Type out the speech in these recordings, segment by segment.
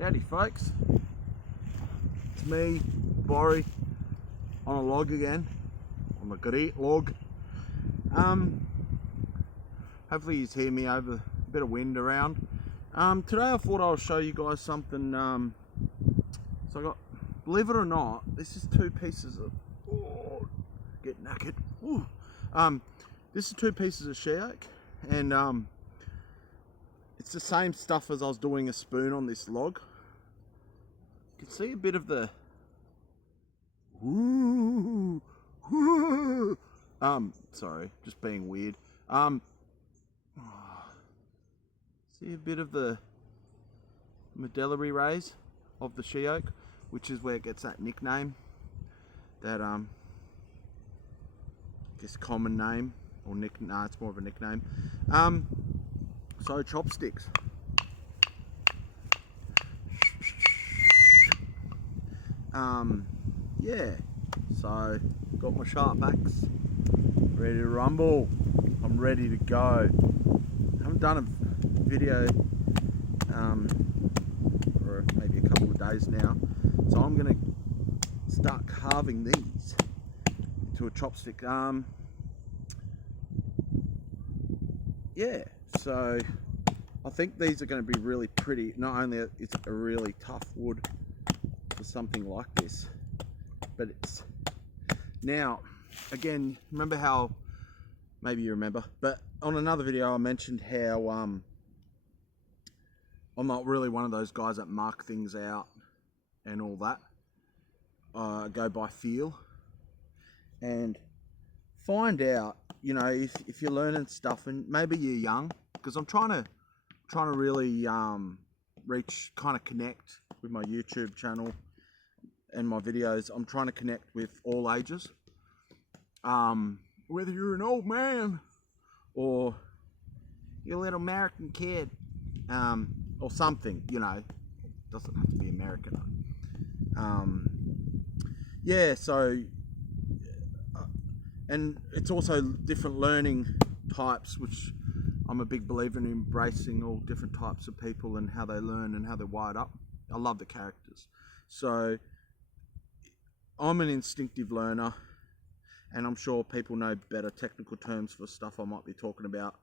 Howdy folks, it's me, Borry, on a log again, on the great log. Hopefully you hear me over a bit of wind around. Today I thought I'll show you guys something. So I got, believe it or not, this is two pieces of, get knackered. This is two pieces of shea oak, and it's the same stuff as I was doing a spoon on this log. You can see a bit of the sorry, just being weird. See a bit of the medullary rays of the shea oak, which is where it gets that nickname, that I guess common name, or no, it's more of a nickname. So chopsticks. Yeah, so got my sharp axe ready to rumble. I'm ready to go. I haven't done a video for maybe a couple of days now, so I'm gonna start carving these to a chopstick. Yeah, so I think these are going to be really pretty. Not only is it a really tough wood for something like this, but it's now, again, remember how, maybe you remember, but on another video I mentioned how I'm not really one of those guys that mark things out and all that. I go by feel and find out, you know, if you're learning stuff and maybe you're young, because I'm trying to really reach, kind of connect with my YouTube channel and my videos. I'm trying to connect with all ages, whether you're an old man or you're a little American kid, or something, you know, it doesn't have to be American. Yeah, so and it's also different learning types, which I'm a big believer in, embracing all different types of people and how they learn and how they're wired up. I love the characters. So I'm an instinctive learner, and I'm sure people know better technical terms for stuff I might be talking about,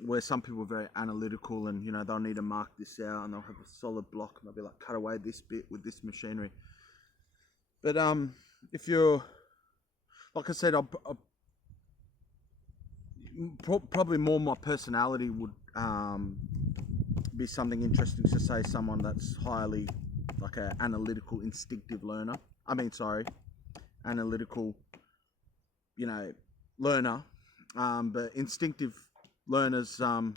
where some people are very analytical and, you know, they'll need to mark this out and they'll have a solid block and they'll be like, cut away this bit with this machinery. But if you're, like I said, probably more my personality would be something interesting to say, someone that's highly like an analytical, instinctive learner. Analytical, you know, learner. But instinctive learners, are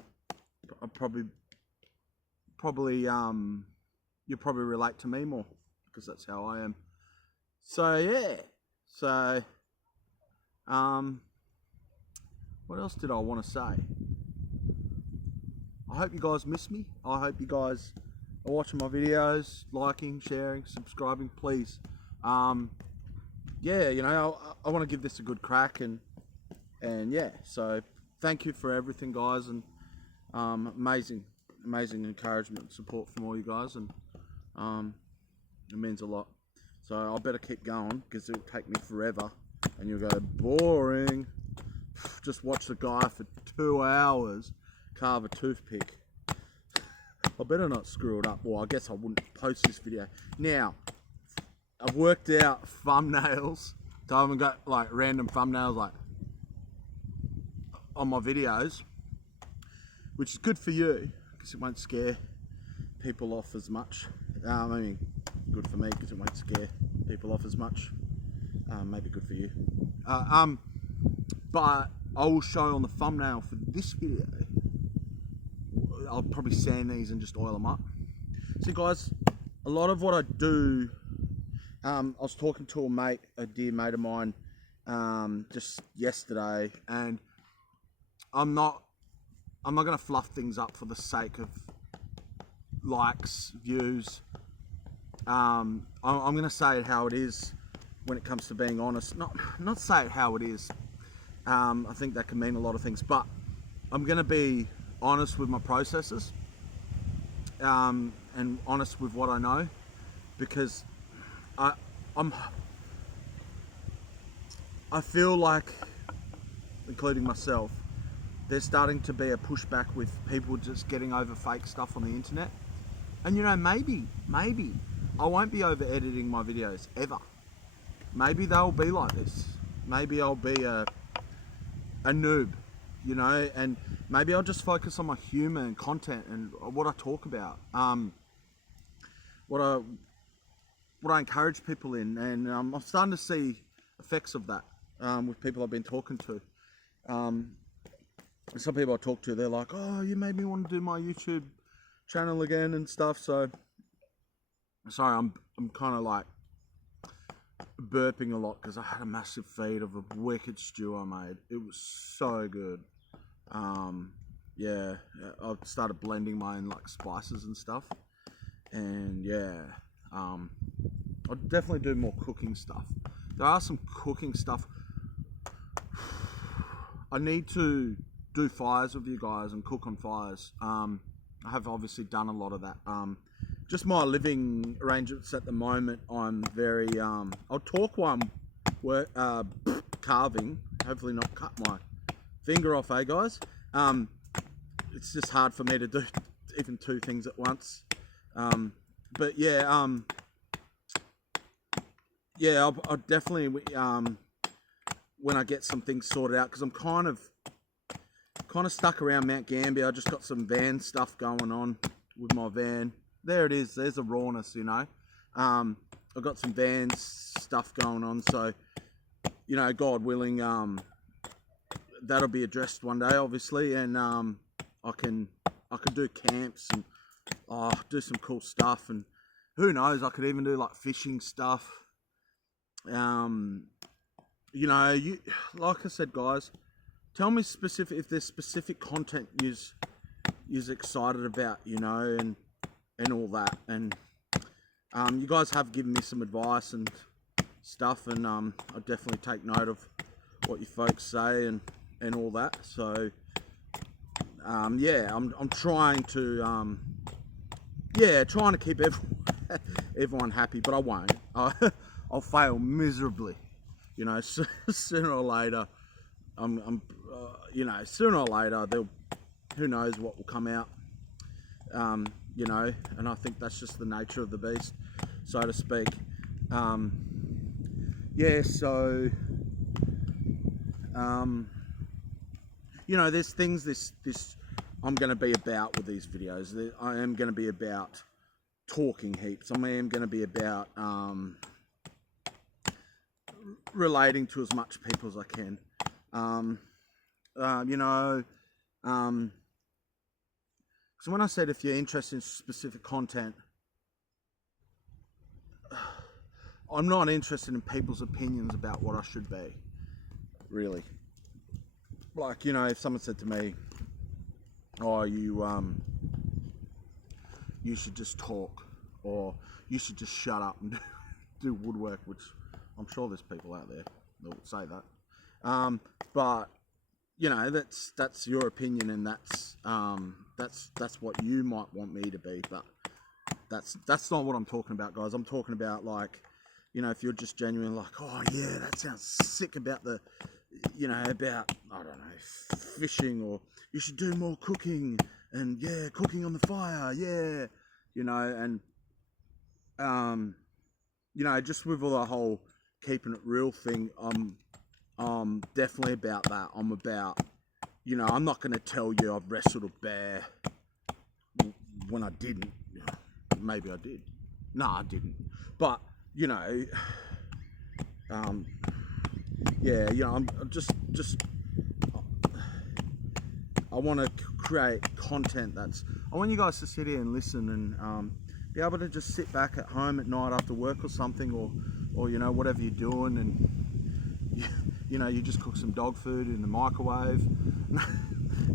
probably you probably relate to me more, because that's how I am. So yeah, so what else did I want to say? I hope you guys miss me. I hope you guys are watching my videos, liking, sharing, subscribing, please. Yeah, you know, I want to give this a good crack, and yeah, so thank you for everything, guys, and amazing encouragement and support from all you guys, and it means a lot. So I better keep going, because it'll take me forever and you'll go, boring. Just watch the guy for 2 hours carve a toothpick. I better not screw it up. Well, I guess I wouldn't post this video. Now, I've worked out thumbnails, so I haven't got like random thumbnails like on my videos, which is good for you, because it won't scare people off as much. I mean, good for me, because it won't scare people off as much. Maybe good for you. But I will show on the thumbnail for this video. I'll probably sand these and just oil them up. So guys, a lot of what I do, I was talking to a dear mate of mine, just yesterday, and I'm not gonna fluff things up for the sake of likes, views. I'm gonna say it how it is when it comes to being honest. Not say it how it is. I think that can mean a lot of things, but I'm gonna be honest with my processes. and honest with what I know, because I'm I feel like, including myself, there's starting to be a pushback with people just getting over fake stuff on the internet. And you know, maybe I won't be over editing my videos ever. Maybe they'll be like this. Maybe I'll be a noob, you know, and maybe I'll just focus on my humour and content and what I talk about, what I encourage people in, and I'm starting to see effects of that with people I've been talking to. Some people I talk to, they're like, "Oh, you made me want to do my YouTube channel again and stuff." So, sorry, I'm kind of like burping a lot because I had a massive feed of a wicked stew I made. It was so good. Yeah, I started blending my own like spices and stuff, and yeah, I'll definitely do more cooking stuff. There are some cooking stuff. I need to do fires with you guys and cook on fires. I have obviously done a lot of that. Just my living arrangements at the moment, I'm very, I'll talk while I'm carving, hopefully not cut my finger off, guys? It's just hard for me to do even two things at once. But yeah, yeah, I'll definitely, when I get some things sorted out, because I'm kind of stuck around Mount Gambier. I just got some van stuff going on with my van. There it is. There's a rawness, you know. I've got some van stuff going on, so you know, God willing, that'll be addressed one day, obviously, and I can do camps and do some cool stuff, and who knows, I could even do like fishing stuff. You know, like I said, guys, tell me if there's specific content you're excited about, you know, and all that. And you guys have given me some advice and stuff, and I definitely take note of what you folks say and all that. So yeah, I'm trying to trying to keep everyone happy, but I won't. I'll fail miserably, you know. Sooner or later, you know, sooner or later, who knows what will come out, you know, and I think that's just the nature of the beast, so to speak. Yeah, so, you know, there's things this I'm going to be about with these videos. I am going to be about talking heaps. I am going to be about relating to as much people as I can. You know, so when I said if you're interested in specific content, I'm not interested in people's opinions about what I should be, really. Like, you know, if someone said to me, "Oh, you should just talk," or "You should just shut up and do woodwork," which I'm sure there's people out there that would say that. But you know, that's your opinion, and that's what you might want me to be. But that's not what I'm talking about, guys. I'm talking about, like, you know, if you're just genuine, like, "Oh yeah, that sounds sick about the, you know, about, I don't know, fishing," or "You should do more cooking," and yeah, cooking on the fire, yeah, you know, and you know, just with all the whole keeping it real thing, I'm definitely about that. I'm about, you know, I'm not going to tell you I've wrestled a bear when I didn't. Maybe I did. No, I didn't. But, you know, yeah, you know, I'm just I want to create content I want you guys to sit here and listen and be able to just sit back at home at night after work or something, or you know, whatever you're doing, and you know, you just cook some dog food in the microwave,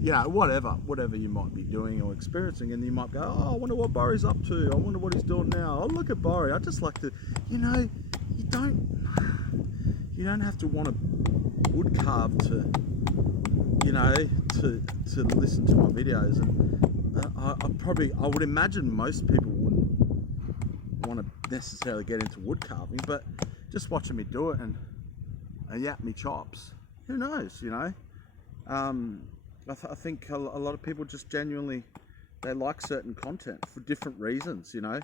you know, whatever you might be doing or experiencing, and you might go, "Oh, I wonder what Borry's up to. I wonder what he's doing now. Oh, look at Borry." I just like to, you know, you don't have to want a wood carve to, you know, to listen to my videos, and I I would imagine most people wouldn't want to necessarily get into wood carving, but just watching me do it and yap me chops, who knows, you know. I think a lot of people just genuinely, they like certain content for different reasons, you know.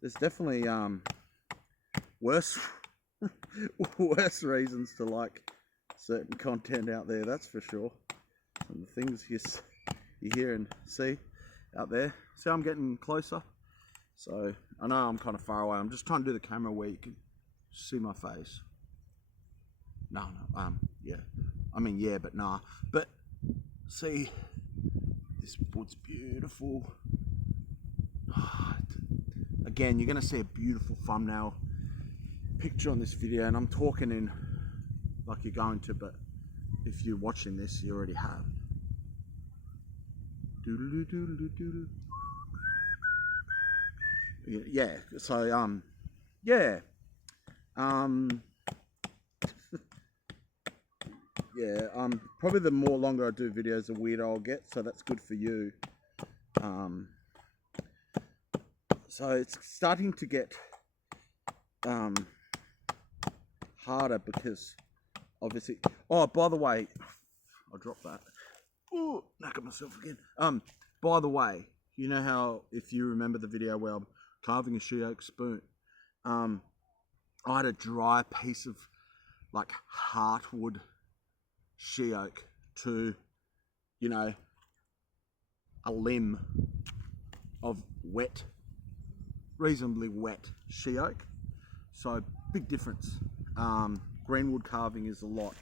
There's definitely worse worse reasons to like certain content out there, that's for sure. And the things you hear and see out there. See, I'm getting closer, so I know I'm kind of far away. I'm just trying to do the camera where you can see my face. No, yeah, I mean, yeah, but nah. But see, this wood's beautiful. Again, you're gonna see a beautiful thumbnail picture on this video, and I'm talking in like you're going to, but if you're watching this, you already have. Yeah, so yeah, yeah, probably the more longer I do videos, the weirder I'll get, so that's good for you. So it's starting to get harder because obviously, oh, by the way, I dropped that. Oh, knock at myself again. By the way, you know how, if you remember the video where I'm carving a she oak spoon, I had a dry piece of like heartwood she oak to, you know, a limb of wet, reasonably wet she oak. So big difference. Greenwood carving is a lot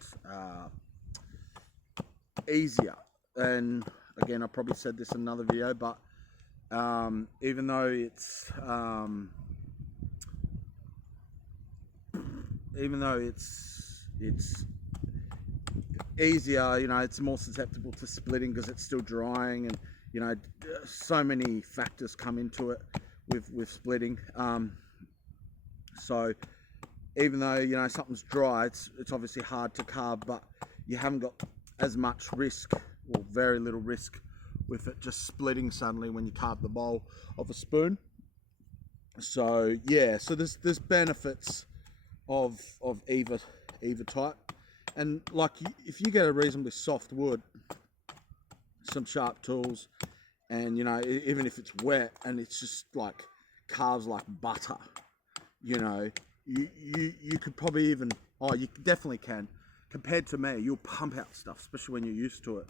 easier, and again, I probably said this in another video, but even though it's easier, you know, it's more susceptible to splitting because it's still drying, and you know, so many factors come into it with splitting. So even though, you know, something's dry, it's obviously hard to carve, but you haven't got as much risk, or very little risk, with it just splitting suddenly when you carve the bowl of a spoon. So yeah, so there's benefits of either type, and like if you get a reasonably soft wood, some sharp tools, and you know, even if it's wet and it's just like carves like butter, you know, you could probably even, oh, you definitely can. Compared to me, you'll pump out stuff, especially when you're used to it.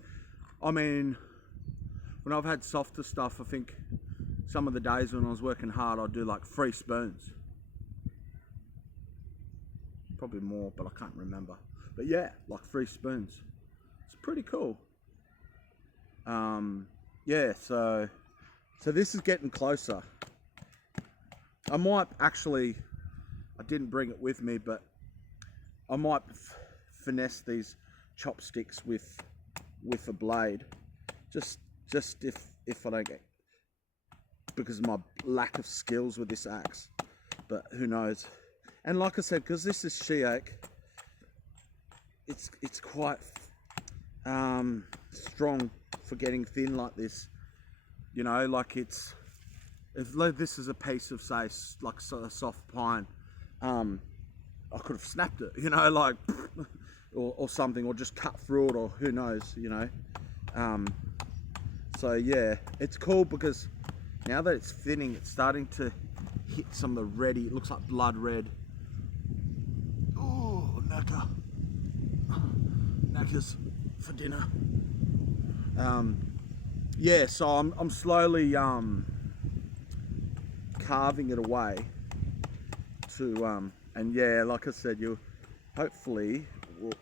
I mean, when I've had softer stuff, I think some of the days when I was working hard, I'd do like 3 spoons. Probably more, but I can't remember. But yeah, like 3 spoons. It's pretty cool. Yeah, so this is getting closer. I might actually, I didn't bring it with me, but I might finesse these chopsticks with a blade, just if I don't get, because of my lack of skills with this axe, but who knows. And like I said, because this is she oak, it's quite strong for getting thin like this, you know, like if this is a piece of, say, like a soft pine, I could have snapped it, you know, like or something, or just cut through it, or who knows, you know. So yeah, it's cool because now that it's thinning, it's starting to hit some of the reddy, it looks like blood red. Oh, knackers for dinner. Yeah, so I'm slowly carving it away to and yeah, like I said, you hopefully, well,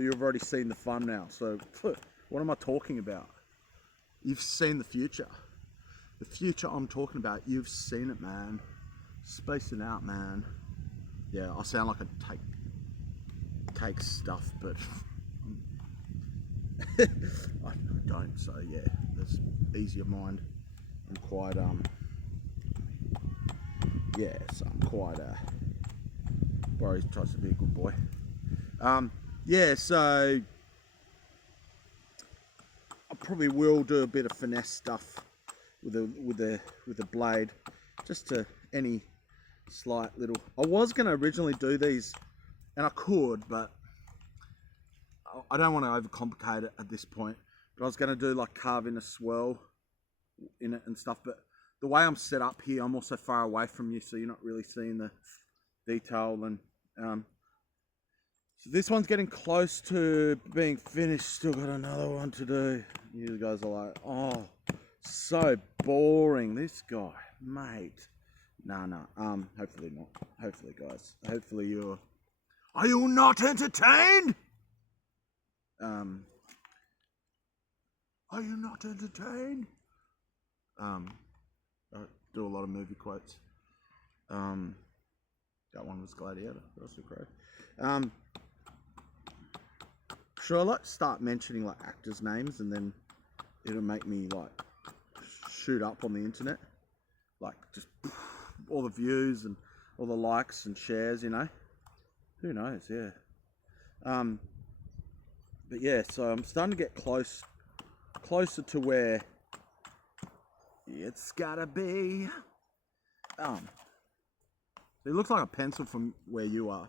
you've already seen the thumbnail, so what am I talking about? You've seen the future. The future I'm talking about, you've seen it, man. Spacing out, man. Yeah, I sound like I take stuff, but I don't, so yeah, that's easier mind. I'm quite yeah, so I'm quite Barry tries to be a good boy. Yeah, so I probably will do a bit of finesse stuff with the blade, just to any slight little. I was going to originally do these, and I could, but I don't want to overcomplicate it at this point. But I was going to do like carve in a swirl in it and stuff, but the way I'm set up here, I'm also far away from you, so you're not really seeing the detail. And so this one's getting close to being finished. Still got another one to do. You guys are like, oh, so boring, this guy, mate. Nah. Hopefully not. Hopefully, guys. Hopefully you're. Are you not entertained? Are you not entertained? I do a lot of movie quotes. That one was Gladiator. Russell Crowe. Should I like start mentioning like actors' names, and then it'll make me like shoot up on the internet, like just all the views and all the likes and shares, you know? Who knows? Yeah. But yeah, so I'm starting to get closer to where it's gotta be. It looks like a pencil from where you are.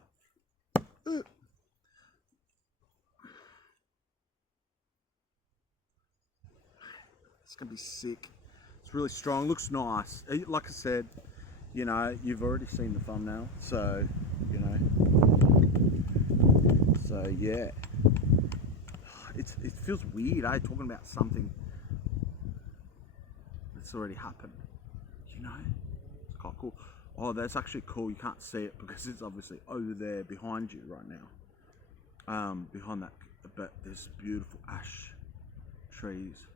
It's gonna be sick. It's really strong. Looks nice. Like I said, you know, you've already seen the thumbnail, so you know. So yeah, it feels weird, eh? Talking about something that's already happened. You know, it's quite cool. Oh, that's actually cool. You can't see it because it's obviously over there behind you right now. Behind that, but there's beautiful ash trees.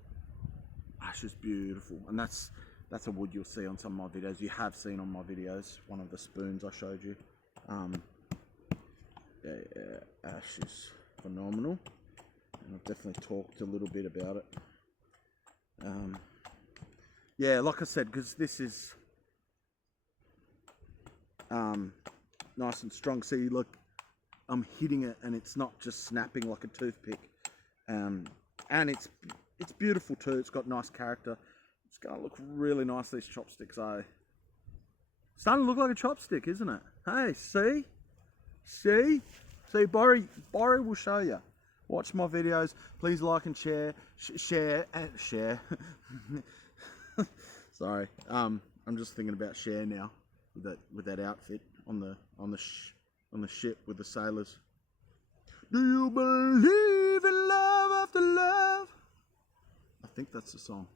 Ash is beautiful, and that's a wood you'll see on some of my videos. You have seen on my videos, one of the spoons I showed you. Yeah, ash is phenomenal, and I've definitely talked a little bit about it. Yeah, like I said, because this is nice and strong. See, look, I'm hitting it, and it's not just snapping like a toothpick. And it's beautiful too. It's got nice character. It's gonna look really nice. These chopsticks are starting to look like a chopstick, isn't it? Hey, see, Borry will show you. Watch my videos. Please like and share. Share. Sorry. I'm just thinking about Cher now with that outfit on the ship with the sailors. Do you believe in love after love? I think that's the song.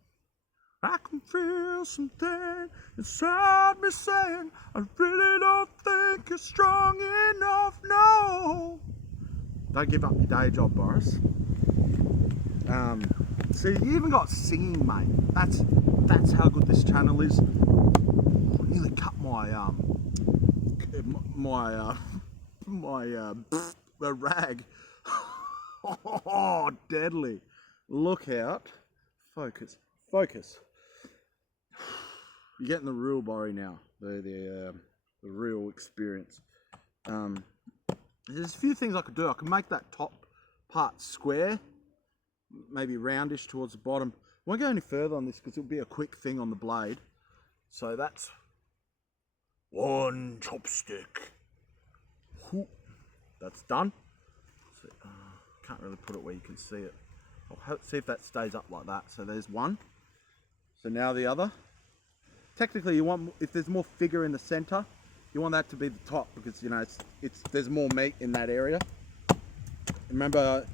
I can feel something inside me saying, I really don't think you're strong enough, no. Don't give up your day job, Boris. See, you even got singing, mate. That's how good this channel is. I nearly cut the rag. Oh, deadly. Look out. Focus. You're getting the real Borry now. The real experience. There's a few things I could do. I could make that top part square, maybe roundish towards the bottom. I won't go any further on this because it'll be a quick thing on the blade. So that's one chopstick. That's done. So, can't really put it where you can see it. I'll see if that stays up like that. So there's one. So now the other. Technically, you want, if there's more figure in the center, you want that to be the top because, you know, there's more meat in that area. Remember,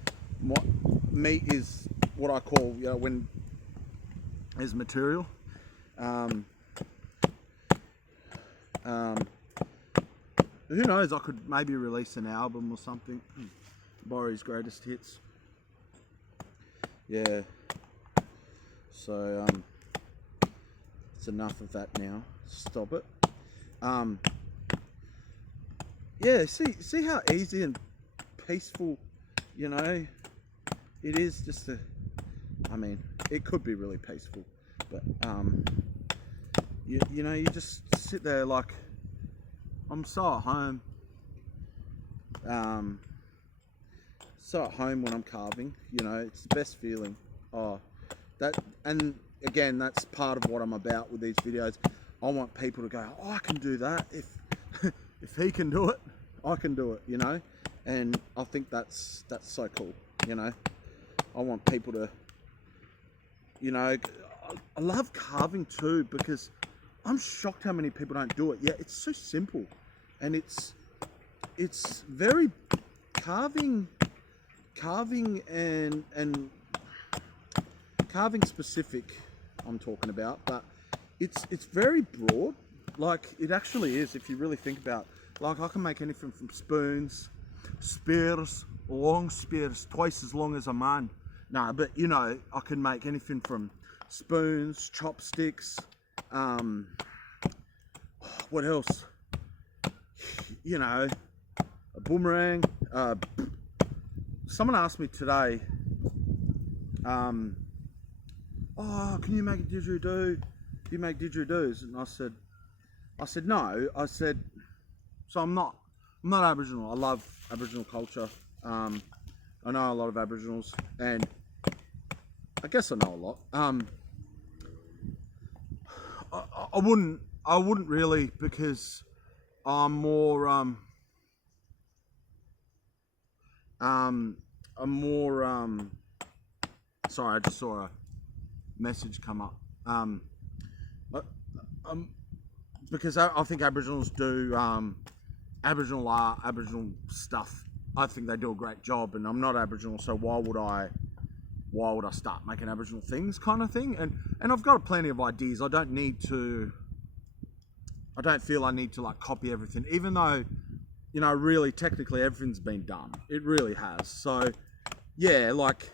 meat is what I call, you know, when there's material. Who knows? I could maybe release an album or something. Borry's greatest hits. Yeah. So it's enough of that now. Stop it. Yeah. See how easy and peaceful, you know, it is. Just to, I mean, it could be really peaceful, but you know, you just sit there like, I'm so at home. So at home when I'm carving, you know, it's the best feeling. Oh, that, and again, that's part of what I'm about with these videos. I want people to go, oh, I can do that. If if he can do it, I can do it, you know. And I think that's so cool, you know. I want people to, you know, I love carving too, because I'm shocked how many people don't do it. Yeah, it's so simple, and it's very carving and carving specific I'm talking about, but it's very broad. Like, it actually is, if you really think about it. Like, I can make anything from spoons, spears, long spears, twice as long as a man. No, but you know, I can make anything from spoons, chopsticks, what else? You know, a boomerang. Someone asked me today, oh, can you make a didgeridoo? Do you make didgeridoos? And I said no. I said, so I'm not Aboriginal. I love Aboriginal culture. I know a lot of Aboriginals, and I guess I know a lot. I wouldn't really, because I'm more sorry, I just saw a message come up. Because I think Aboriginals do Aboriginal art, Aboriginal stuff. I think they do a great job, and I'm not Aboriginal, so why would I start making Aboriginal things, kind of thing? And I've got plenty of ideas. I don't feel I need to like copy everything, even though, you know, really technically everything's been done. It really has. So yeah, like,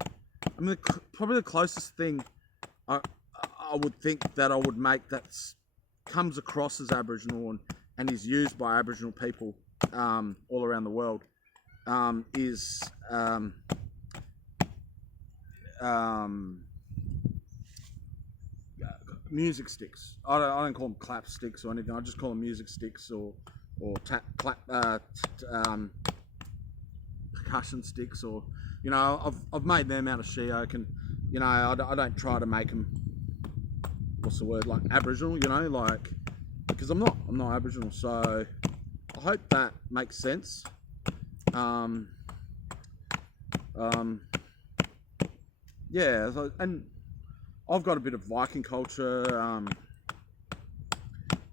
I mean, probably the closest thing I would think that I would make that's comes across as Aboriginal and is used by Aboriginal people all around the world is music sticks. I don't call them clap sticks or anything. I just call them music sticks or percussion sticks, or, you know, I've made them out of she oak, and, you know, I don't try to make them, what's the word, like Aboriginal, you know, like, because I'm not Aboriginal. So I hope that makes sense. Yeah, and I've got a bit of Viking culture,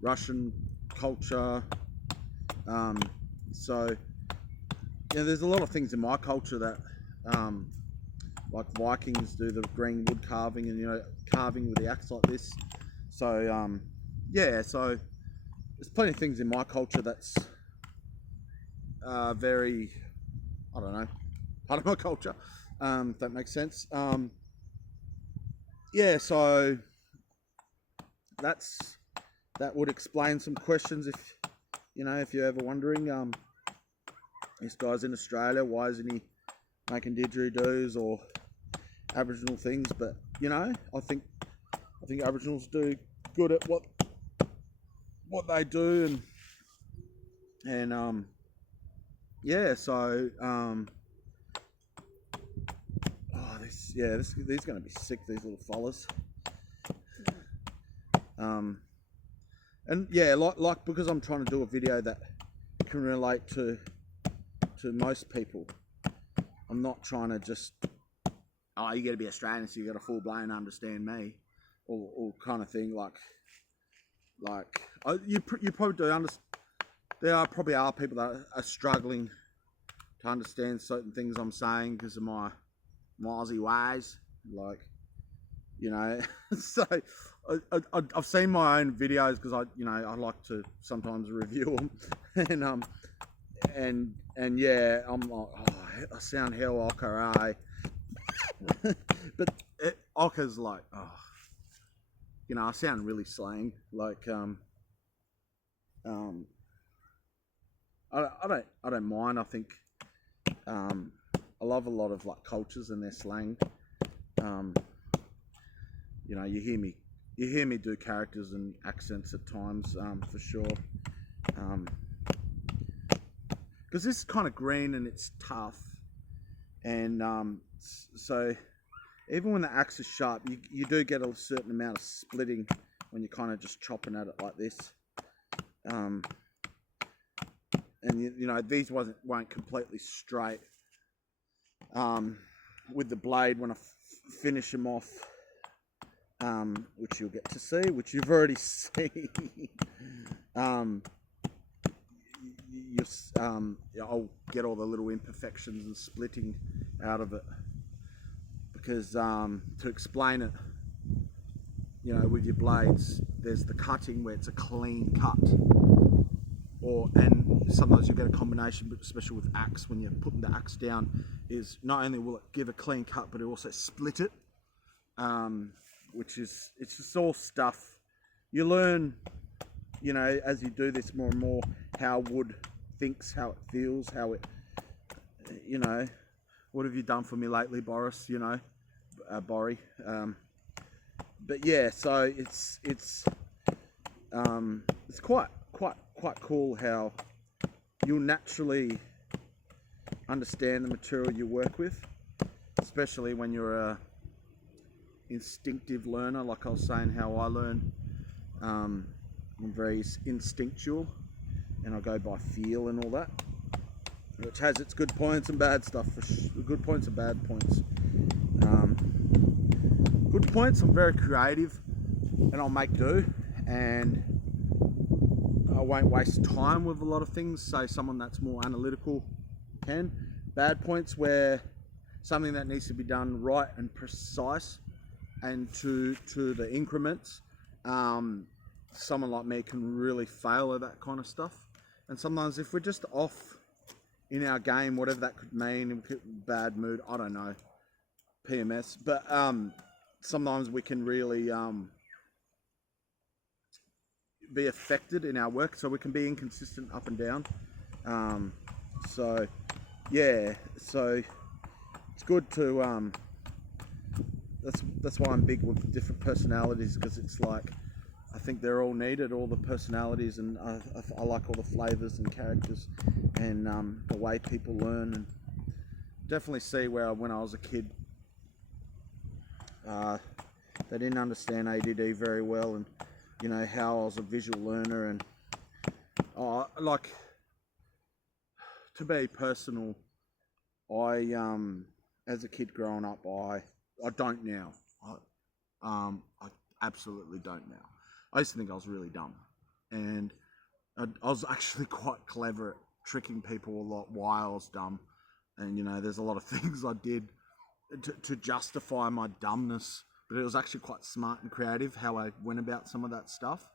Russian culture, so yeah, there's a lot of things in my culture that, like Vikings do the green wood carving, and, you know, carving with the axe like this. So yeah, so there's plenty of things in my culture that's very, I don't know, part of my culture, if that makes sense. Yeah, so that would explain some questions, if, you know, if you're ever wondering, this guy's in Australia, why isn't he making didgeridoos or Aboriginal things? But, you know, I think Aboriginals do good at what they do, and yeah, so these are going to be sick, these little fellas. And yeah, like because I'm trying to do a video that can relate to most people. I'm not trying to just, oh, you got to be Australian, so you got to full blown understand me, or kind of thing. Like you probably do understand. There probably are people that are struggling to understand certain things I'm saying because of my Aussie ways, like, you know. So I've seen my own videos because I like to sometimes review them, and yeah, I'm like, oh, I sound hell ochre, eh? But ochre's like, oh, you know, I sound really slang, like, I don't mind. I think I love a lot of like cultures and their slang. You know, you hear me do characters and accents at times, for sure. Because this is kind of green and it's tough, and so even when the axe is sharp, you do get a certain amount of splitting when you're kind of just chopping at it like this. And you know, these won't completely straight with the blade when I finish them off, which you'll get to see, which you've already seen. I'll get all the little imperfections and splitting out of it, because to explain it, you know, with your blades, there's the cutting where it's a clean cut, and sometimes you get a combination, but especially with axe, when you're putting the axe down, is not only will it give a clean cut, but it also split it, which is, it's just all stuff you learn, you know, as you do this more and more, how wood thinks, how it feels, how it, you know, what have you done for me lately, Boris, you know, Borry, but yeah, so it's quite cool how you'll naturally understand the material you work with, especially when you're a instinctive learner, like I was saying how I learn. I'm very instinctual, and I go by feel and all that, which has its good points and bad stuff, good points and bad points. Good points, I'm very creative and I'll make do, and I won't waste time with a lot of things, say someone that's more analytical can. Bad points, where something that needs to be done right and precise and to the increments, someone like me can really fail at that kind of stuff. And sometimes if we're just off in our game, whatever that could mean, bad mood, I don't know, PMS, but sometimes we can really be affected in our work, so we can be inconsistent up and down. So yeah, so it's good to that's why I'm big with different personalities, because it's like, I think they're all needed, all the personalities, and I like all the flavors and characters, and the way people learn. And definitely see where when I was a kid, they didn't understand ADD very well, and you know how I was a visual learner, and like, to be personal, I as a kid growing up, I don't now. I absolutely don't now. I used to think I was really dumb, and I was actually quite clever at tricking people a lot while I was dumb. And you know, there's a lot of things I did to justify my dumbness, but it was actually quite smart and creative how I went about some of that stuff.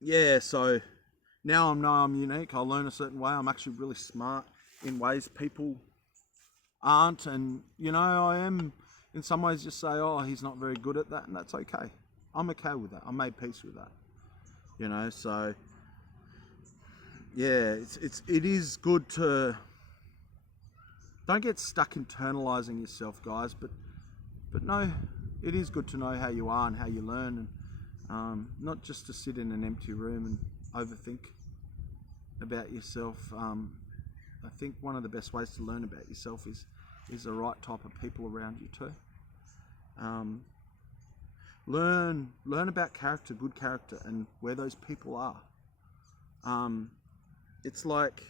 Yeah, so now I know I'm unique. I learn a certain way. I'm actually really smart in ways people aren't, and you know, I am in some ways just say, oh, he's not very good at that, and that's okay. I'm okay with that. I made peace with that, you know. So yeah, it is good to don't get stuck internalizing yourself, guys, but no, it is good to know how you are and how you learn, and not just to sit in an empty room and overthink about yourself. I think one of the best ways to learn about yourself is the right type of people around you too. Learn about character, good character, and where those people are. It's like,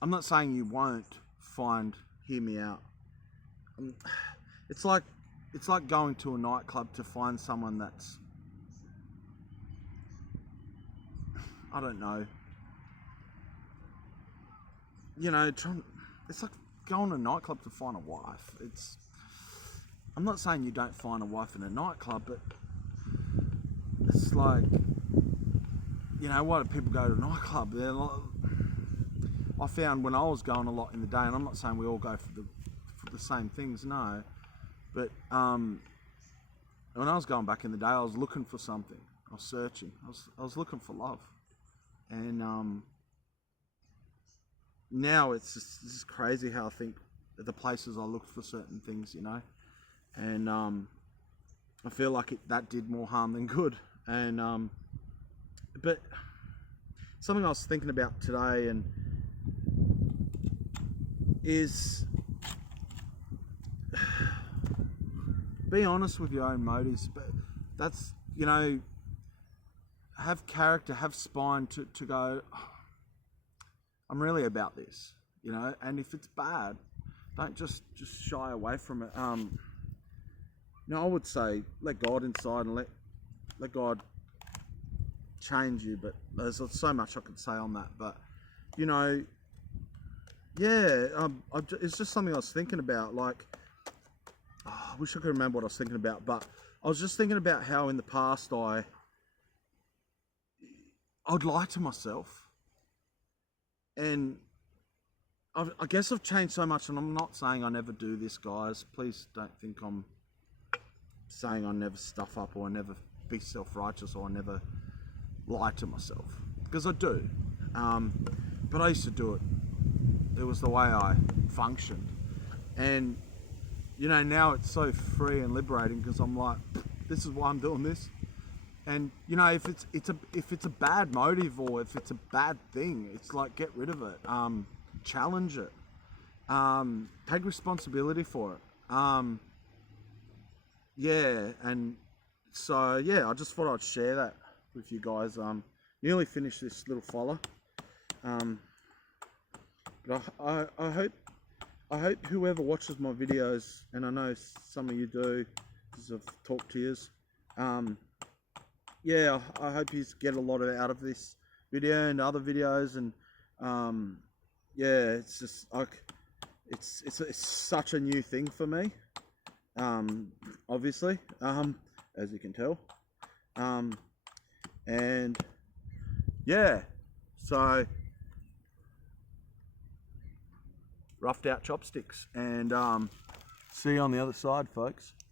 I'm not saying you won't hear me out. It's like going to a nightclub to find someone that's, I don't know, you know, it's like going to a nightclub to find a wife. I'm not saying you don't find a wife in a nightclub, but it's like, you know, why do people go to a nightclub? I found when I was going a lot in the day, and I'm not saying we all go for the same things, no, but when I was going back in the day, I was looking for something. I was searching. I was looking for love, and now it's just crazy how I think the places I looked for certain things, you know, and I feel like that did more harm than good. And but something I was thinking about today, and is be honest with your own motives. But that's, you know, have character, have spine to go, I'm really about this, you know. And if it's bad, don't just shy away from it. You know, I would say let God inside and let God change you. But there's so much I could say on that. But you know, yeah, it's just something I was thinking about. Like, I wish I could remember what I was thinking about, but I was just thinking about how in the past I'd lie to myself, and I guess I've changed so much. And I'm not saying I never do this, guys. Please don't think I'm saying I never stuff up or I never be self-righteous or I never lie to myself, because I do. But I used to do it. It was the way I functioned, and you know, now it's so free and liberating because I'm like, this is why I'm doing this. And you know, if it's a bad motive or if it's a bad thing, it's like, get rid of it. Challenge it. Take responsibility for it. Yeah, and so yeah, I just thought I'd share that with you guys. Nearly finished this little follow. But I hope whoever watches my videos, and I know some of you do, because I've talked to yous, yeah, I hope you get a lot out of this video and other videos. And yeah, it's just like it's such a new thing for me, obviously, as you can tell, and yeah, so roughed out chopsticks, and see you on the other side, folks.